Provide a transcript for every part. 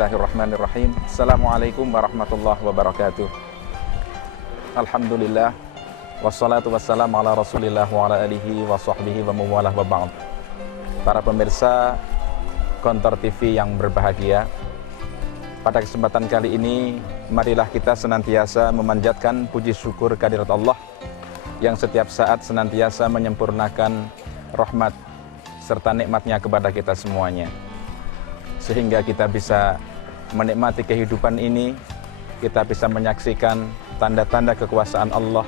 Bismillahirrahmanirrahim. Assalamualaikum warahmatullahi wabarakatuh. Alhamdulillah, wassalatu wassalamu ala rasulillah wa ala alihi wa sahbihi wa mawalah wa ba'd. Para pemirsa Kontor TV yang berbahagia, pada kesempatan kali ini marilah kita senantiasa memanjatkan puji syukur kehadirat Allah yang setiap saat senantiasa menyempurnakan rahmat serta nikmatnya kepada kita semuanya, sehingga kita bisa menikmati kehidupan ini, kita bisa menyaksikan tanda-tanda kekuasaan Allah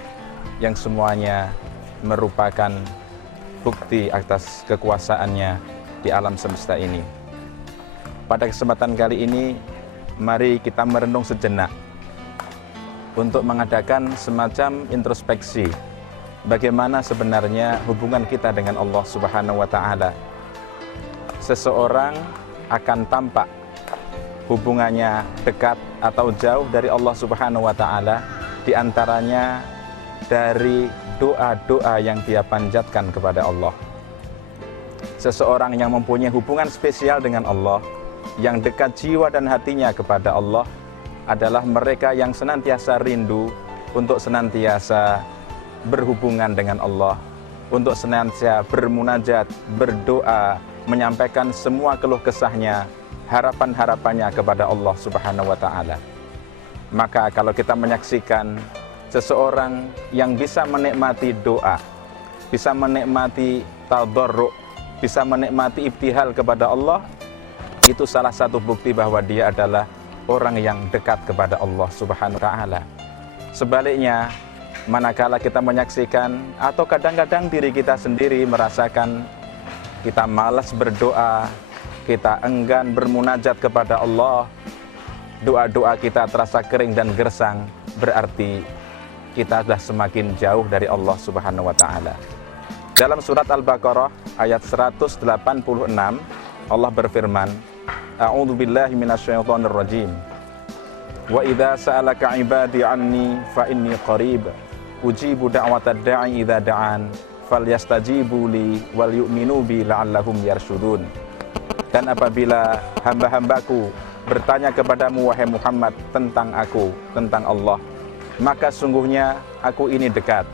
yang semuanya merupakan bukti atas kekuasaannya di alam semesta ini. Pada kesempatan kali ini, mari kita merenung sejenak untuk mengadakan semacam introspeksi bagaimana sebenarnya hubungan kita dengan Allah Subhanahu wa Ta'ala. Seseorang akan tampak hubungannya dekat atau jauh dari Allah Subhanahu wa Ta'ala, di antaranya dari doa-doa yang dia panjatkan kepada Allah. Seseorang yang mempunyai hubungan spesial dengan Allah, yang dekat jiwa dan hatinya kepada Allah, adalah mereka yang senantiasa rindu untuk senantiasa berhubungan dengan Allah, untuk senantiasa bermunajat, berdoa, menyampaikan semua keluh kesahnya, harapan-harapannya kepada Allah Subhanahu wa Ta'ala. Maka kalau kita menyaksikan seseorang yang bisa menikmati doa, bisa menikmati tadarruk, bisa menikmati ibtihal kepada Allah, itu salah satu bukti bahwa dia adalah orang yang dekat kepada Allah Subhanahu wa Ta'ala. Sebaliknya, manakala kita menyaksikan atau kadang-kadang diri kita sendiri merasakan kita malas berdoa, kita enggan bermunajat kepada Allah, doa-doa kita terasa kering dan gersang, berarti kita sudah semakin jauh dari Allah Subhanahu wa Ta'ala. Dalam surat Al-Baqarah ayat 186, Allah berfirman, A'udzu billahi minasyaitonir rajim. Wa idza sa'alaka 'ibadi 'anni fa inni qarib ujibu da'watad da'i idza da'an falyastajibu li wal yu'minu bi la'allahum yarshudun. Dan apabila hamba-hambaku bertanya kepadamu wahai Muhammad tentang aku, tentang Allah, maka sungguhnya aku ini dekat.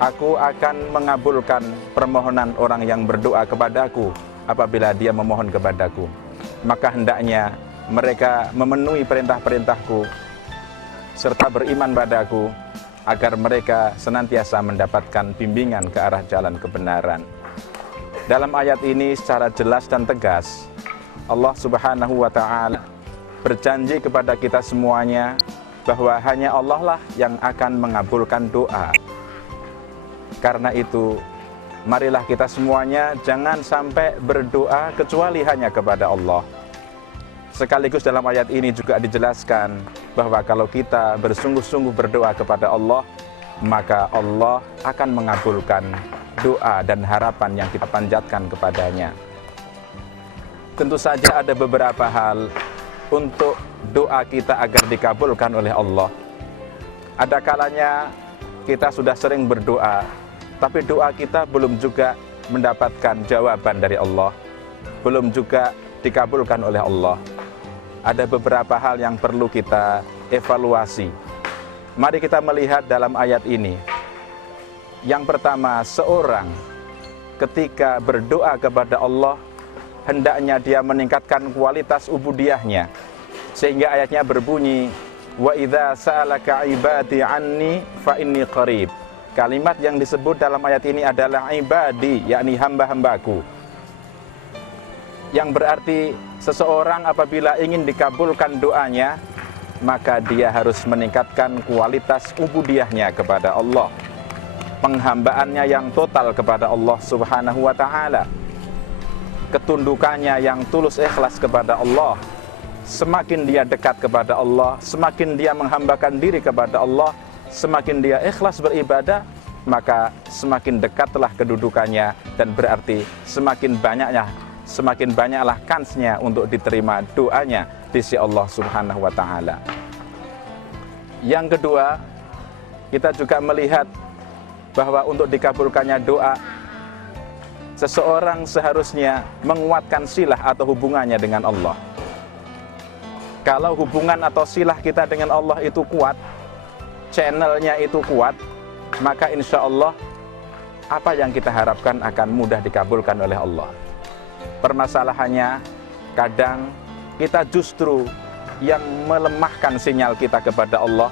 Aku akan mengabulkan permohonan orang yang berdoa kepadaku apabila dia memohon kepadaku. Maka hendaknya mereka memenuhi perintah-perintahku serta beriman padaku, agar mereka senantiasa mendapatkan bimbingan ke arah jalan kebenaran. Dalam ayat ini secara jelas dan tegas, Allah Subhanahu wa Ta'ala berjanji kepada kita semuanya bahwa hanya Allah lah yang akan mengabulkan doa. Karena itu, marilah kita semuanya jangan sampai berdoa kecuali hanya kepada Allah. Sekaligus dalam ayat ini juga dijelaskan bahwa kalau kita bersungguh-sungguh berdoa kepada Allah, maka Allah akan mengabulkan doa dan harapan yang kita panjatkan kepadanya. Tentu saja ada beberapa hal untuk doa kita agar dikabulkan oleh Allah. Ada kalanya kita sudah sering berdoa, tapi doa kita belum juga mendapatkan jawaban dari Allah, belum juga dikabulkan oleh Allah. Ada beberapa hal yang perlu kita evaluasi. Mari kita melihat dalam ayat ini. Yang pertama, seorang ketika berdoa kepada Allah, hendaknya dia meningkatkan kualitas ubudiyahnya. Sehingga ayatnya berbunyi, wa idza sa'alaka 'ibadi 'anni fa inni qarib. Kalimat yang disebut dalam ayat ini adalah ibadi, yakni hamba-hambaku. Yang berarti seseorang apabila ingin dikabulkan doanya, maka dia harus meningkatkan kualitas ubudiyahnya kepada Allah, penghambaannya yang total kepada Allah Subhanahu wa Ta'ala, ketundukannya yang tulus ikhlas kepada Allah. Semakin dia dekat kepada Allah, semakin dia menghambakan diri kepada Allah, semakin dia ikhlas beribadah, maka semakin dekatlah kedudukannya, dan berarti semakin banyaklah kansnya untuk diterima doanya di sisi Allah Subhanahu wa Ta'ala. Yang kedua, kita juga melihat bahwa untuk dikabulkannya doa, seseorang seharusnya menguatkan silah atau hubungannya dengan Allah. Kalau hubungan atau silah kita dengan Allah itu kuat, channelnya itu kuat, maka insya Allah apa yang kita harapkan akan mudah dikabulkan oleh Allah. Permasalahannya, kadang kita justru yang melemahkan sinyal kita kepada Allah,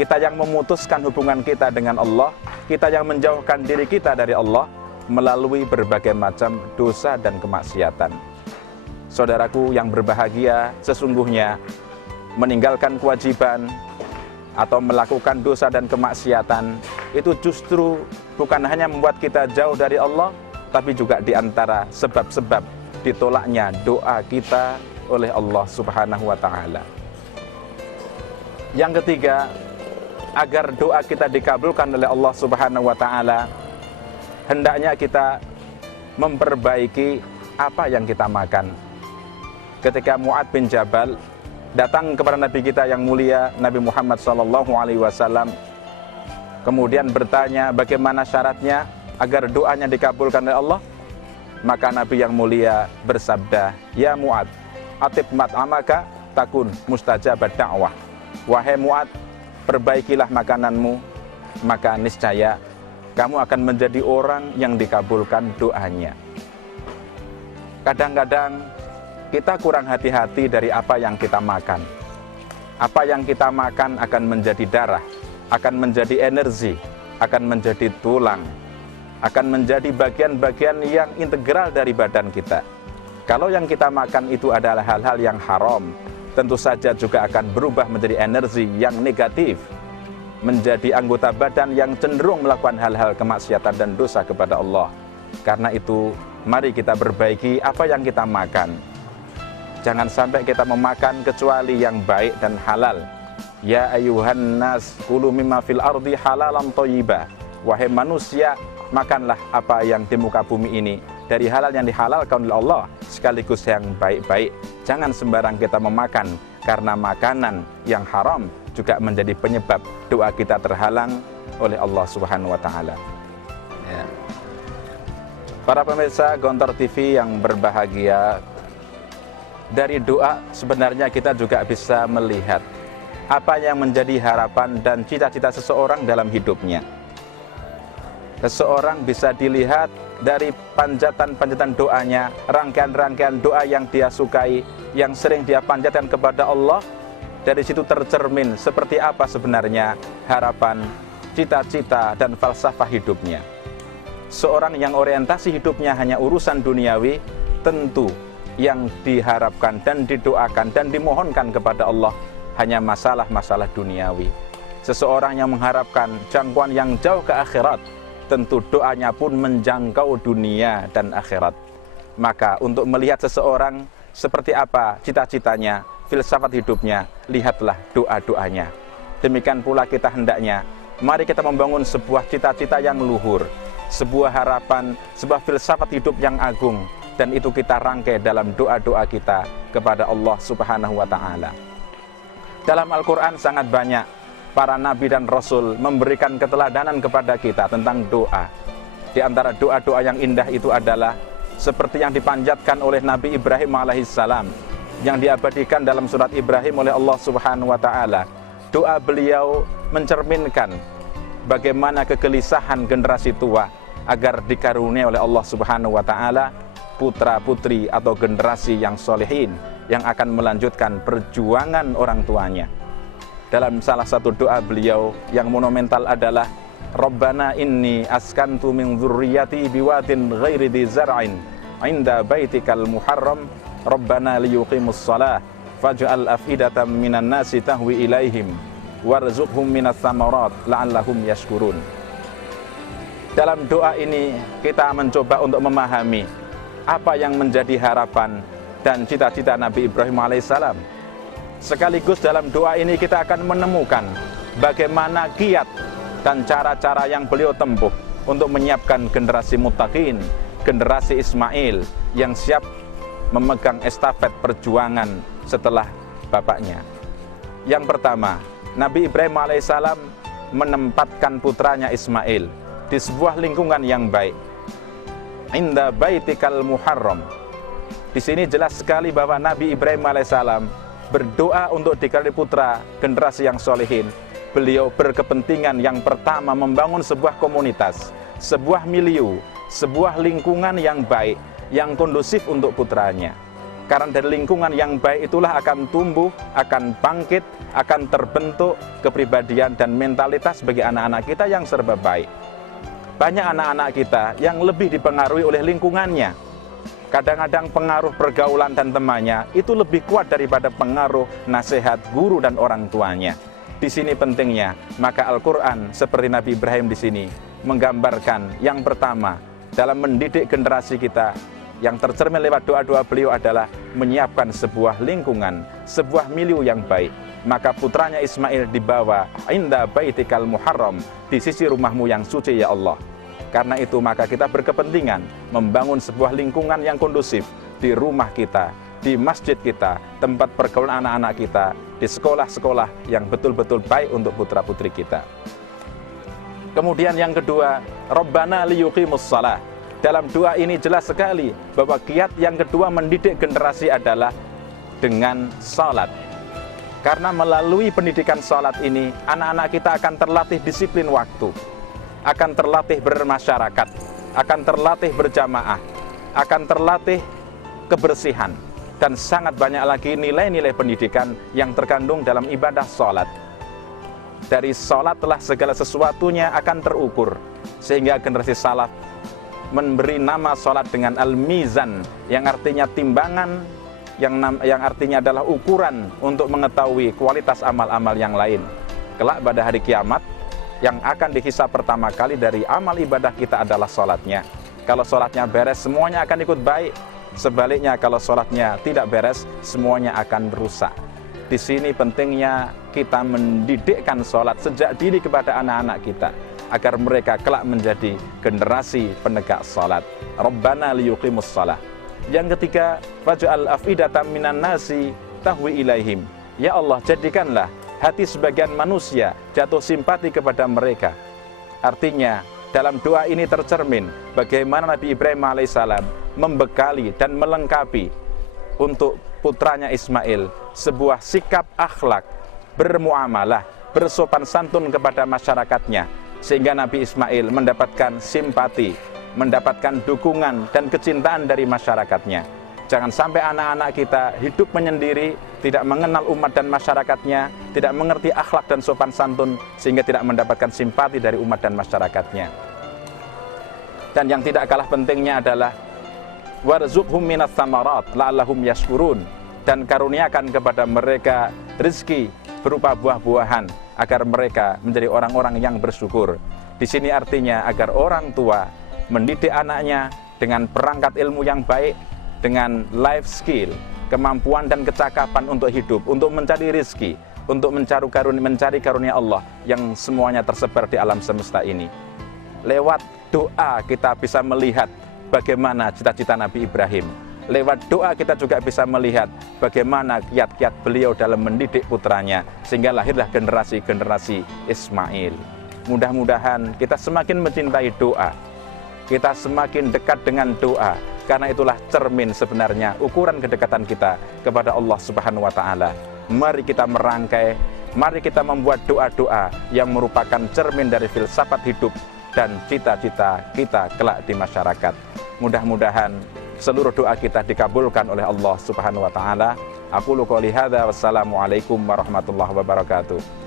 kita yang memutuskan hubungan kita dengan Allah, kita yang menjauhkan diri kita dari Allah melalui berbagai macam dosa dan kemaksiatan. Saudaraku yang berbahagia, sesungguhnya meninggalkan kewajiban atau melakukan dosa dan kemaksiatan itu justru bukan hanya membuat kita jauh dari Allah, tapi juga diantara sebab-sebab ditolaknya doa kita oleh Allah Subhanahu wa Ta'ala. Yang ketiga, agar doa kita dikabulkan oleh Allah Subhanahu wa Ta'ala, hendaknya kita memperbaiki apa yang kita makan. Ketika Mu'ad bin Jabal datang kepada Nabi kita yang mulia Nabi Muhammad SAW, kemudian bertanya bagaimana syaratnya agar doanya dikabulkan oleh Allah, maka Nabi yang mulia bersabda, "Ya Mu'ad, atib mat'amaka takun mustajabat da'wah." Wahai Mu'ad, perbaikilah makananmu, maka niscaya kamu akan menjadi orang yang dikabulkan doanya. Kadang-kadang kita kurang hati-hati dari apa yang kita makan. Apa yang kita makan akan menjadi darah, akan menjadi energi, akan menjadi tulang, akan menjadi bagian-bagian yang integral dari badan kita. Kalau yang kita makan itu adalah hal-hal yang haram, tentu saja juga akan berubah menjadi energi yang negatif, menjadi anggota badan yang cenderung melakukan hal-hal kemaksiatan dan dosa kepada Allah. Karena itu, mari kita perbaiki apa yang kita makan. Jangan sampai kita memakan kecuali yang baik dan halal. Ya ayuhan nas kulu mimma fil ardi halalan thayyibah. Wahai manusia, makanlah apa yang di muka bumi ini dari halal yang dihalalkan oleh Allah, sekaligus yang baik-baik. Jangan sembarang kita memakan, karena makanan yang haram juga menjadi penyebab doa kita terhalang oleh Allah Subhanahu wa Ta'ala. Ya. Para pemirsa Gontor TV yang berbahagia, dari doa sebenarnya kita juga bisa melihat apa yang menjadi harapan dan cita-cita seseorang dalam hidupnya. Seseorang bisa dilihat dari panjatan-panjatan doanya, rangkaian-rangkaian doa yang dia sukai, yang sering dia panjatkan kepada Allah. Dari situ tercermin seperti apa sebenarnya harapan, cita-cita, dan falsafah hidupnya. Seorang yang orientasi hidupnya hanya urusan duniawi, tentu yang diharapkan dan didoakan dan dimohonkan kepada Allah hanya masalah-masalah duniawi. Seseorang yang mengharapkan jangkauan yang jauh ke akhirat, tentu doanya pun menjangkau dunia dan akhirat. Maka untuk melihat seseorang seperti apa cita-citanya, filsafat hidupnya, lihatlah doa-doanya. Demikian pula kita hendaknya, mari kita membangun sebuah cita-cita yang luhur, sebuah harapan, sebuah filsafat hidup yang agung, dan itu kita rangkai dalam doa-doa kita kepada Allah Subhanahu wa Ta'ala. Dalam Al-Quran sangat banyak para nabi dan rasul memberikan keteladanan kepada kita tentang doa. Di antara doa-doa yang indah itu adalah seperti yang dipanjatkan oleh Nabi Ibrahim alaihissalam, yang diabadikan dalam surat Ibrahim oleh Allah Subhanahu wa Ta'ala. Doa beliau mencerminkan bagaimana kegelisahan generasi tua agar dikaruniai oleh Allah Subhanahu wa Ta'ala putra-putri atau generasi yang solehin yang akan melanjutkan perjuangan orang tuanya. Dalam salah satu doa beliau yang monumental adalah Rabbana inni askantu min dzurriyyati biwadin ghairi dzi zar'in 'inda baitikal muharram Rabbana liyuqimus shalah faj'al afidatan minan nasi tahwi ilaihim warzuqhum minas tsamarat la'allahum yashkurun. Dalam doa ini kita mencoba untuk memahami apa yang menjadi harapan dan cita-cita Nabi Ibrahim alaihissalam. Sekaligus dalam doa ini kita akan menemukan bagaimana kiat dan cara-cara yang beliau tempuh untuk menyiapkan generasi muttaqin, generasi Ismail yang siap memegang estafet perjuangan setelah bapaknya. Yang pertama, Nabi Ibrahim alaihissalam menempatkan putranya Ismail di sebuah lingkungan yang baik. Inda baitikal muharram. Di sini jelas sekali bahwa Nabi Ibrahim alaihissalam berdoa untuk dikaruniai putra generasi yang solehin, beliau berkepentingan yang pertama membangun sebuah komunitas, sebuah milieu, sebuah lingkungan yang baik, yang kondusif untuk putranya. Karena dari lingkungan yang baik itulah akan tumbuh, akan bangkit, akan terbentuk kepribadian dan mentalitas bagi anak-anak kita yang serba baik. Banyak anak-anak kita yang lebih dipengaruhi oleh lingkungannya. Kadang-kadang pengaruh pergaulan dan temannya itu lebih kuat daripada pengaruh nasihat guru dan orang tuanya. Di sini pentingnya, maka Al-Quran seperti Nabi Ibrahim di sini menggambarkan yang pertama dalam mendidik generasi kita, yang tercermin lewat doa-doa beliau adalah menyiapkan sebuah lingkungan, sebuah milieu yang baik. Maka putranya Ismail dibawa inda baitikal muharram, di sisi rumahmu yang suci ya Allah. Karena itu maka kita berkepentingan membangun sebuah lingkungan yang kondusif di rumah kita, di masjid kita, tempat pergaulan anak-anak kita, di sekolah-sekolah yang betul-betul baik untuk putra-putri kita. Kemudian yang kedua, Rabbana liyuqimus shalah. Dalam doa ini jelas sekali bahwa kiat yang kedua mendidik generasi adalah dengan salat. Karena melalui pendidikan salat ini, anak-anak kita akan terlatih disiplin waktu, akan terlatih bermasyarakat, akan terlatih berjamaah, akan terlatih kebersihan, dan sangat banyak lagi nilai-nilai pendidikan yang terkandung dalam ibadah salat. Dari salatlah segala sesuatunya akan terukur, sehingga generasi salaf memberi nama salat dengan al-mizan, yang artinya timbangan, yang artinya adalah ukuran untuk mengetahui kualitas amal-amal yang lain. Kelak pada hari kiamat, yang akan dihisab pertama kali dari amal ibadah kita adalah salatnya. Kalau salatnya beres, semuanya akan ikut baik. Sebaliknya, kalau salatnya tidak beres, semuanya akan rusak. Di sini pentingnya kita mendidikkan salat sejak dini kepada anak-anak kita, agar mereka kelak menjadi generasi penegak salat. Rabbana liyuqimus shalah. Yang ketiga, faj'al afidatan minan nasi tahwi ilaihim. Ya Allah, jadikanlah hati sebagian manusia jatuh simpati kepada mereka. Artinya, dalam doa ini tercermin bagaimana Nabi Ibrahim alaihissalam membekali dan melengkapi untuk putranya Ismail sebuah sikap akhlak, bermuamalah, bersopan santun kepada masyarakatnya, sehingga Nabi Ismail mendapatkan simpati, mendapatkan dukungan dan kecintaan dari masyarakatnya. Jangan sampai anak-anak kita hidup menyendiri, tidak mengenal umat dan masyarakatnya, tidak mengerti akhlak dan sopan santun, sehingga tidak mendapatkan simpati dari umat dan masyarakatnya. Dan yang tidak kalah pentingnya adalah warzuqhum minas tsamarat la'allahum yashkurun, dan karuniakan kepada mereka rezeki berupa buah-buahan agar mereka menjadi orang-orang yang bersyukur. Di sini artinya agar orang tua mendidik anaknya dengan perangkat ilmu yang baik, dengan life skill, kemampuan dan kecakapan untuk hidup, untuk mencari rezeki, untuk mencari karunia Allah yang semuanya tersebar di alam semesta ini. Lewat doa kita bisa melihat bagaimana cita-cita Nabi Ibrahim. Lewat doa kita juga bisa melihat bagaimana kiat-kiat beliau dalam mendidik putranya, sehingga lahirlah generasi-generasi Ismail. Mudah-mudahan kita semakin mencintai doa, kita semakin dekat dengan doa, karena itulah cermin sebenarnya ukuran kedekatan kita kepada Allah Subhanahu wa Ta'ala. Mari kita merangkai, mari kita membuat doa-doa yang merupakan cermin dari filsafat hidup dan cita-cita kita kelak di masyarakat. Mudah-mudahan seluruh doa kita dikabulkan oleh Allah Subhanahu wa Ta'ala. Aqulu qouli hadza, wassalamualaikum warahmatullahi wabarakatuh.